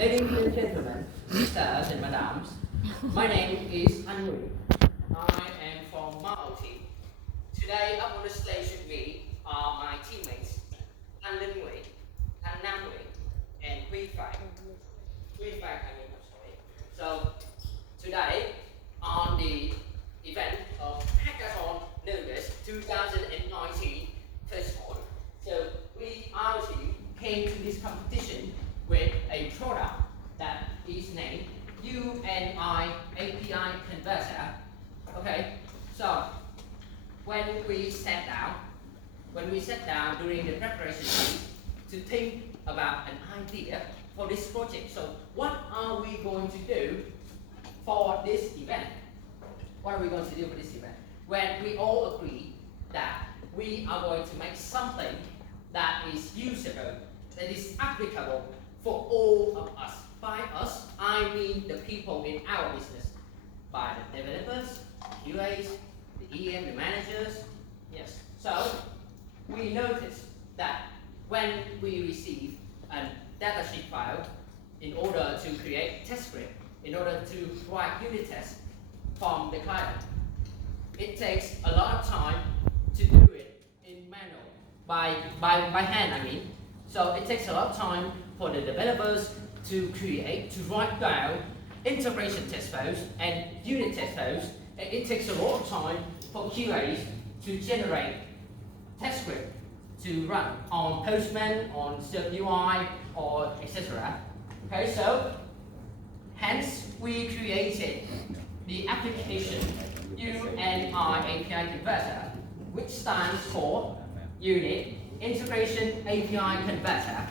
Ladies and gentlemen, sirs and madams, my name is Nguyen. I am from Mao team. Today up on the stage with me are my teammates, Nguyen, Nam Nguyen, and Quy Phạn. I'm sorry. So today on the event of Hackathon Gnopus 2019 Festival, so our team came to this competition with a product that is named UNI API Converter. Okay, so when we sat down during the preparation phase to think about an idea for this project. So what are we going to do for this event? What are we going to do for this event? When we all agree that we are going to make something that is usable, that is applicable for all of us. By us, I mean the people in our business. By the developers, QAs, the EM, the managers. Yes. So we noticed that when we receive a datasheet file in order to create test script, in order to write unit tests from the client, it takes a lot of time to do it in manual, by hand, I mean. So it takes a lot of time for the developers to write down integration test flows and unit test flows. And it takes a lot of time for QAs to generate test script to run on Postman, on SoapUI, or etc. Okay, so hence we created the application UNI API Converter, which stands for Unit Integration API Converter.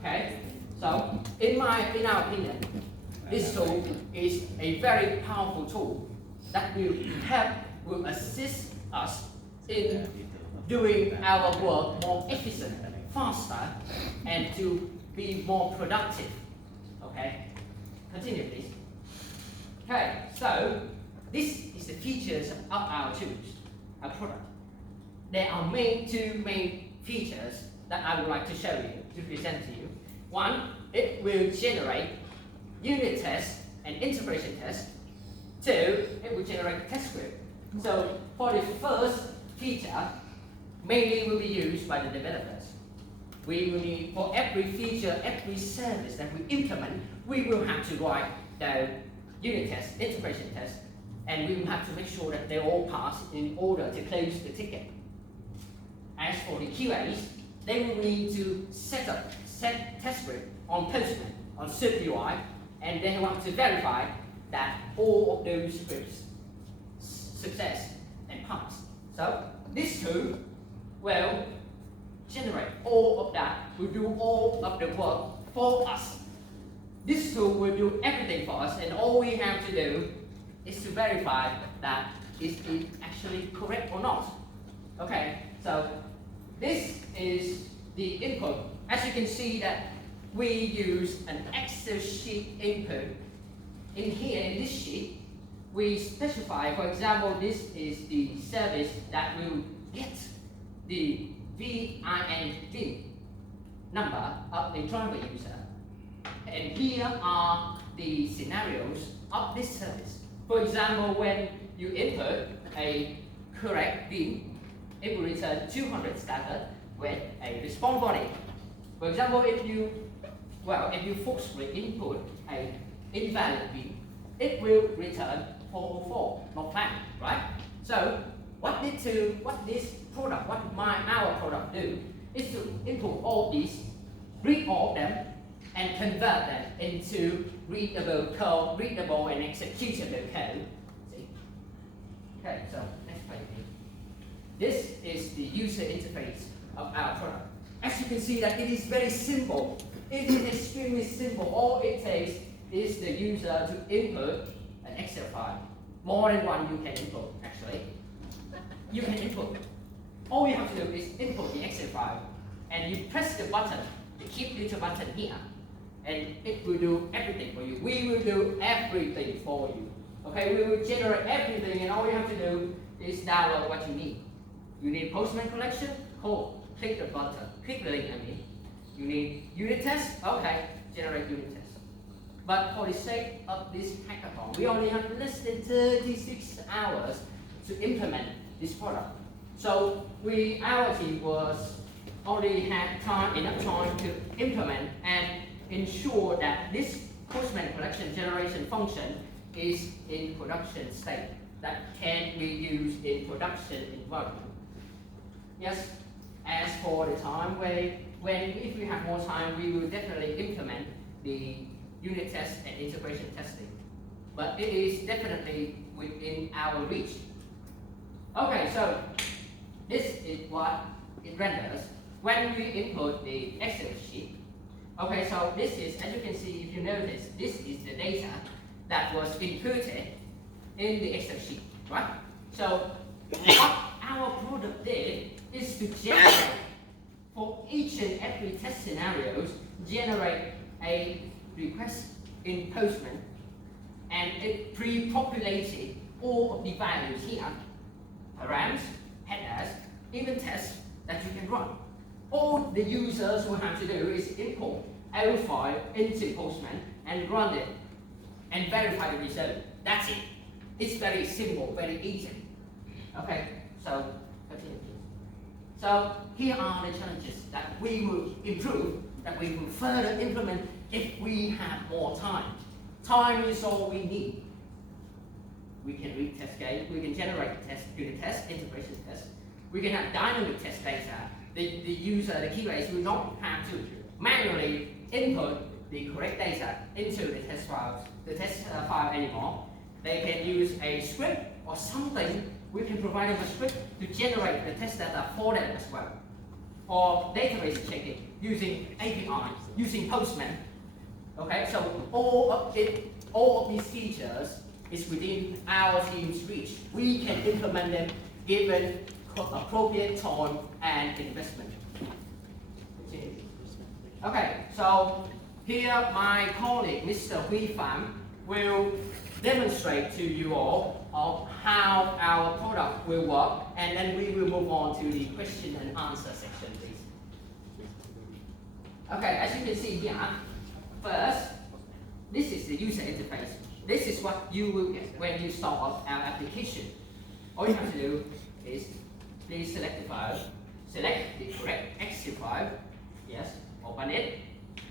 Okay, so in our opinion, this tool is a very powerful tool that will assist us in doing our work more efficient, faster, and to be more productive. Okay, continue please. Okay, so this is the features of our tools, our product. There are two main features that I would like to show you, to present to you. One, it will generate unit tests and integration tests. Two, it will generate test script. So for the first feature, mainly will be used by the developers. We will need, for every feature, every service that we implement, we will have to write the unit test, integration test, and we will have to make sure that they all pass in order to close the ticket. As for the QAs, they will need to set test script on Postman, on SoapUI, and they want to verify that all of those scripts success and pass. So this tool will generate all of that, will do all of the work for us. This tool will do everything for us, and all we have to do is to verify that is it actually correct or not. Okay, so this is the input. As you can see that we use an Excel sheet input. In here, in this sheet, we specify, for example, this is the service that will get the VIN number of the driver user. And here are the scenarios of this service. For example, when you input a correct VIN, it will return 200 status with a response body. For example, if you forcefully input an invalid VIN, it will return 404, not found, right? So what our product do is to input all these, read all of them, and convert them into readable code, readable and executable code. See? Okay, so next page. This is the user interface of our product. As you can see that it is very simple. It is extremely simple. All it takes is the user to input an Excel file. More than one you can input, actually. You can input. All you have to do is input the Excel file, and you press the button, the keep little button here, and it will do everything for you. We will do everything for you. Okay, we will generate everything, and all you have to do is download what you need. You need Postman collection? Cool. Click the button. Click the link, I mean. You need unit test? Okay, generate unit test. But for the sake of this hackathon, we only have less than 36 hours to implement this product. So our team only had enough time to implement and ensure that this Postman collection generation function is in production state that can be used in production environment. Yes, as for the time, if we have more time, we will definitely implement the unit test and integration testing. But it is definitely within our reach. Okay, so this is what it renders when we input the Excel sheet. Okay, so this is, as you can see, if you notice, this is the data that was inputted in the Excel sheet, right? So what our product did is to generate, for each and every test scenarios, generate a request in Postman, and it pre-populated all of the values here, params, headers, even tests that you can run. All the users will have to do is import our file into Postman and run it and verify the result. That's it. It's very simple, very easy. Okay, so continue. So here are the challenges that we will improve, that we will further implement if we have more time. Time is all we need. We can read test case, we can generate unit test, integration test. We can have dynamic test data. The user, the QAs will not have to manually input the correct data into the test file anymore. They can use a script or something. We can provide them a script to generate the test data for them as well. Or database checking using API, using Postman. Okay, so all of these features is within our team's reach. We can implement them given appropriate time and investment. Okay, so here my colleague, Mr. Hui Pham, will demonstrate to you all of how our product will work, and then we will move on to the question and answer section, please. Okay, as you can see here, first, this is the user interface. This is what you will get when you start up our application. All you have to do is please select the file, select the correct Excel file, yes, open it,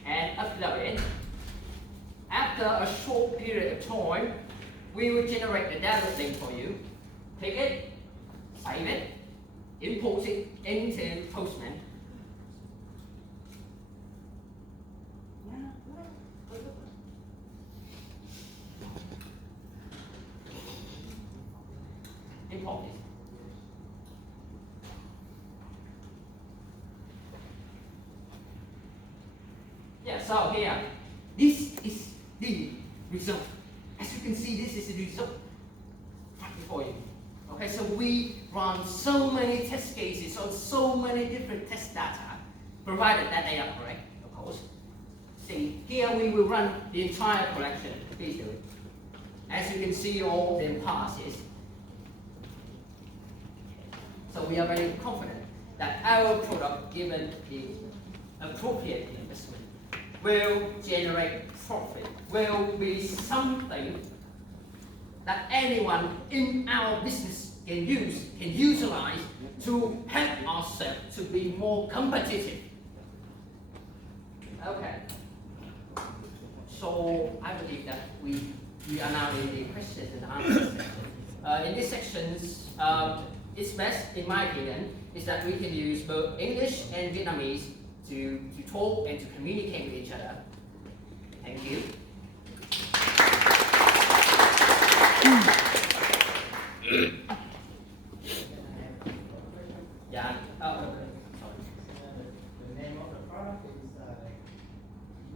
and upload it. After a short period of time, we will generate the download link for you. Take it, save it, import it into Postman. Import it. Yeah, so here, this is the result. As you can see, this is the result right before you. Okay, so we run so many test cases on so many different test data, provided that they are correct, of course. See, here we will run the entire collection. Please do it. As you can see, all of them passes. So we are very confident that our product, given the appropriate investment, will generate profit, will be something that anyone in our business can utilize to help ourselves to be more competitive. Okay. So I believe that we are now in the questions and answers section. In these sections, it's best, in my opinion, is that we can use both English and Vietnamese to talk and to communicate with each other. Thank you. Yeah. Oh, okay. Sorry. The name of the product is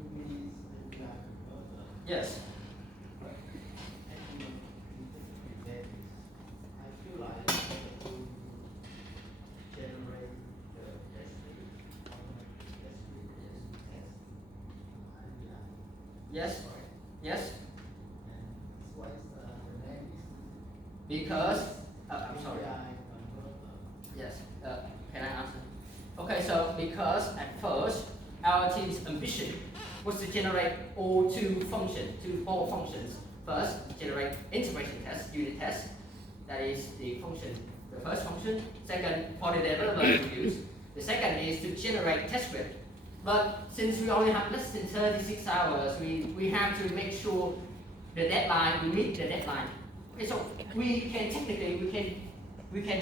UNI API Converter. Yes. I feel like to generate the Yes. Yes. And what is the name is? Because I'm sorry. API Converter. Yes. Can I answer? Okay. So because at first our team's ambition was to generate all two more functions. First, generate integration test, unit test. That is the first function. Second, for the developer to use. The second is to generate test script. But since we only have less than 36 hours, we have to make sure the deadline, we meet the deadline. Okay, so we can technically, we can